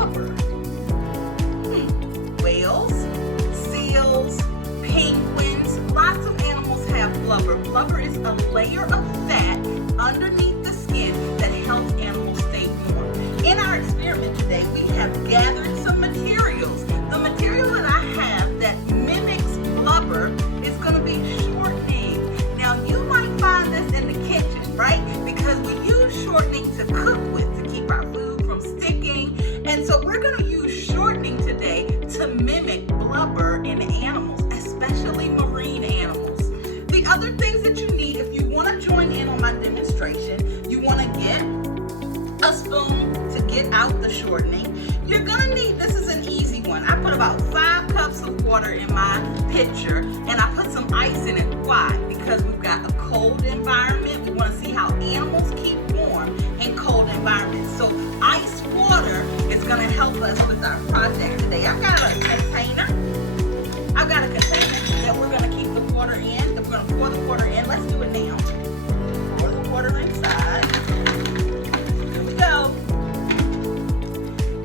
blubber? Whales, seals, penguins, lots of animals have blubber. Blubber is a layer of fat underneath the skin that helps animals stay warm. In our experiment today, we have gathered some materials. The material that I have that mimics blubber is going to be shortening. Now, you might find this in the kitchen, right? Because we use shortening to cook with, to keep our food from sticking. And so we're going to use shortening today to mimic blubber in animals, especially marine animals. The other things that you need if you want to join in on my demonstration, you want to get a spoon to get out the shortening. You're going to need, this is an easy one. I put about 5 cups of water in my pitcher and I put some ice in it. Why? Because we've got a cold environment. We want to see how animals keep warm in cold environments. So ice water is going to help us with our project today. I've got a container that we're going to keep the water in, that we're going to pour the water in. Let's do it now. Pour the water inside. Here we go.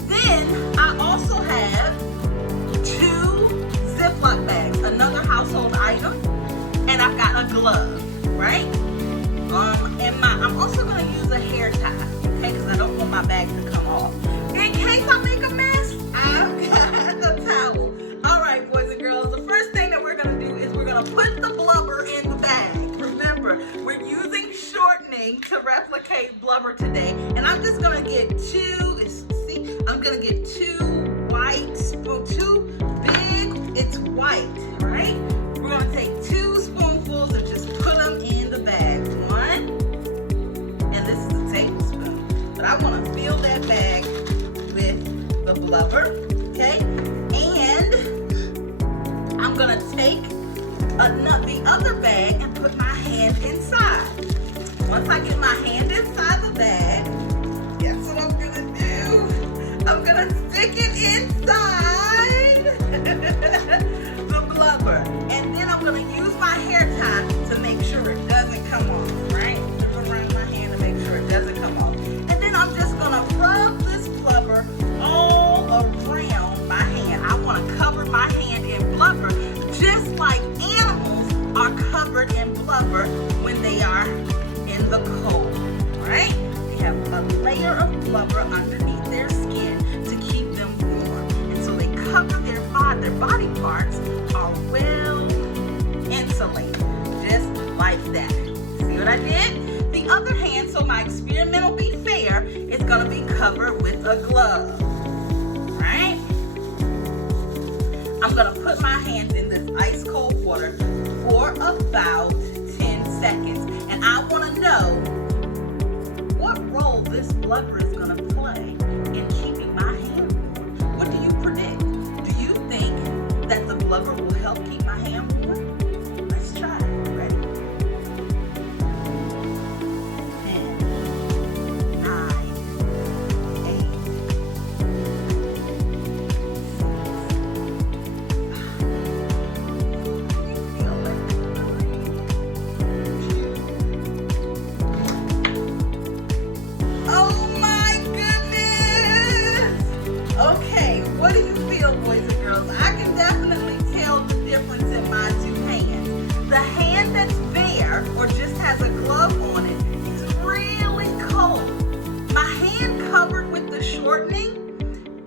Then I also have 2 Ziploc bags, another household item, and I've got a glove, right? I'm also going to use a hair tie, okay, because I don't want my bag to come off. In case I make a mess, I've got a towel. All right, boys and girls, the first thing that we're going to do is we're going to put the blubber in the bag. Remember, we're using shortening to replicate blubber today, and I'm just going to get 2, see, I'm going to get 2 white spoons, 2 big, it's white, right? We're going to take 2 spoonfuls and just put them in the bag. 1, and this is a tablespoon, but I want to fill that bag with the blubber, okay? And I'm going to take the other bag and put my hand inside. Once I get my hand inside the bag, guess what I'm going to do? I'm going to stick it inside the blubber. And then I'm going to use my hair tie to make sure it doesn't come off, right? Just around my hand to make sure it doesn't come off. And then I'm just going to rub this blubber all around my hand. I want to cover my hand in blubber just like animals are covered in blubber when they are in the cold, right? They have a layer of blubber underneath their skin to keep them warm. And so they cover their body parts are well insulated, just like that. See what I did? The other hand, so my experiment will be fair, it's going to be covered with a glove, right? I'm going to put my hands in this ice cold water for about 10 seconds. And I want to know what role this blubber is going to play in keeping my hand warm. What do you predict? Do you think that the blubber will help keep my hand warm? Let's try it. Ready? 10, 9, 8. Oh my goodness! Okay, what do you feel, boys and girls? I can definitely tell the difference in my 2 hands. The hand that's bare, or just has a glove on it, is really cold. My hand covered with the shortening,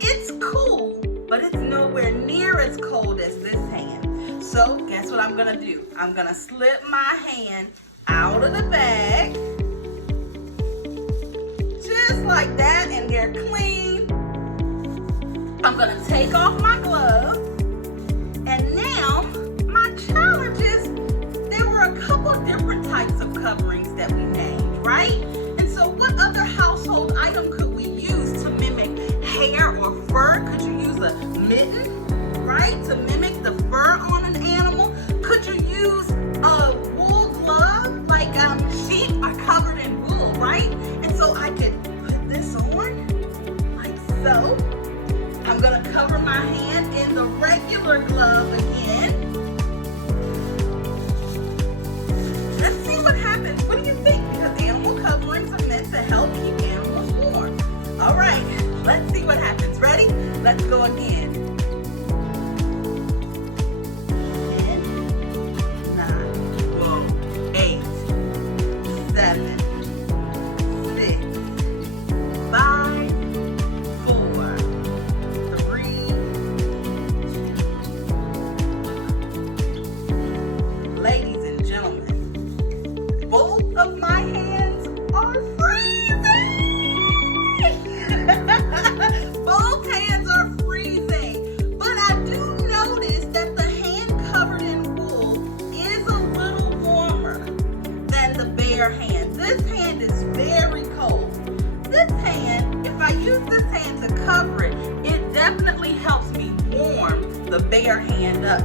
it's cool, but it's nowhere near as cold as this hand. So, guess what I'm gonna do? I'm gonna slip my hand out of the bag, just like that, and they're clean. I'm gonna take off my glove, and now my challenge is, there were a couple different types of coverings that we named, right? And so what other household item could we use to mimic hair or fur? Could you use a mitten, right, to mimic the fur on an animal? Could you use a wool glove, like sheep are covered in wool, right? And so I could put this on, like so. I'm gonna cover my hand in the regular glove again. Let's see what happens. What do you think? Because animal coverings are meant to help keep animals warm. All right, let's see what happens. hands. Ready? Let's go again. 10, 9, whoa, 8, 7, 6, 5, 4, 3, 2. Ladies and gentlemen, both of my hands are freezing. Both hands are freezing. But I do notice that the hand covered in wool is a little warmer than the bare hand. This hand is very cold. This hand, if I use this hand to cover it, it definitely helps me warm the bare hand up